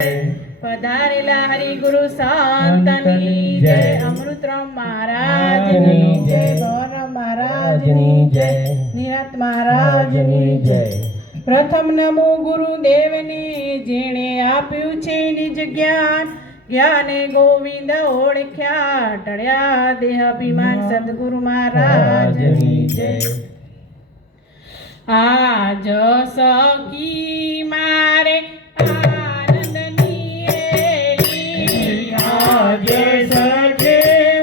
પધારેલા હરિગુરુ સંતની જય, અમૃતરામ મહારાજની જય, ગૌરવ મહારાજની જય, નિરત મહારાજની જય. પ્રથમ નમો ગુરુદેવને, જેણે આપ્યું છે નિજ જ્ઞાન. જ્ઞાને ગોવિંદ ઓળખ્યા, ટળ્યા દેહ અભિમાન. સદગુરુ મહારાજની જય. આજ સખી મારે આનંદની એલી, આજે સખે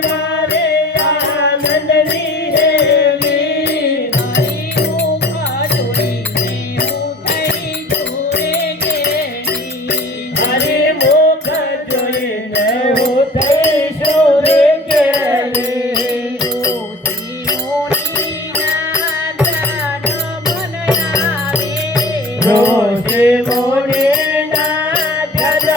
મારે આનંદની હેલી. મારી મુખ જોઈને હું થઈ દૂરે ગેલી. હરે મુખ જોઈને હું થઈશું રે ગેલી. રોષી મોની ના ધન મન આવે. રોષે મોને ના ધન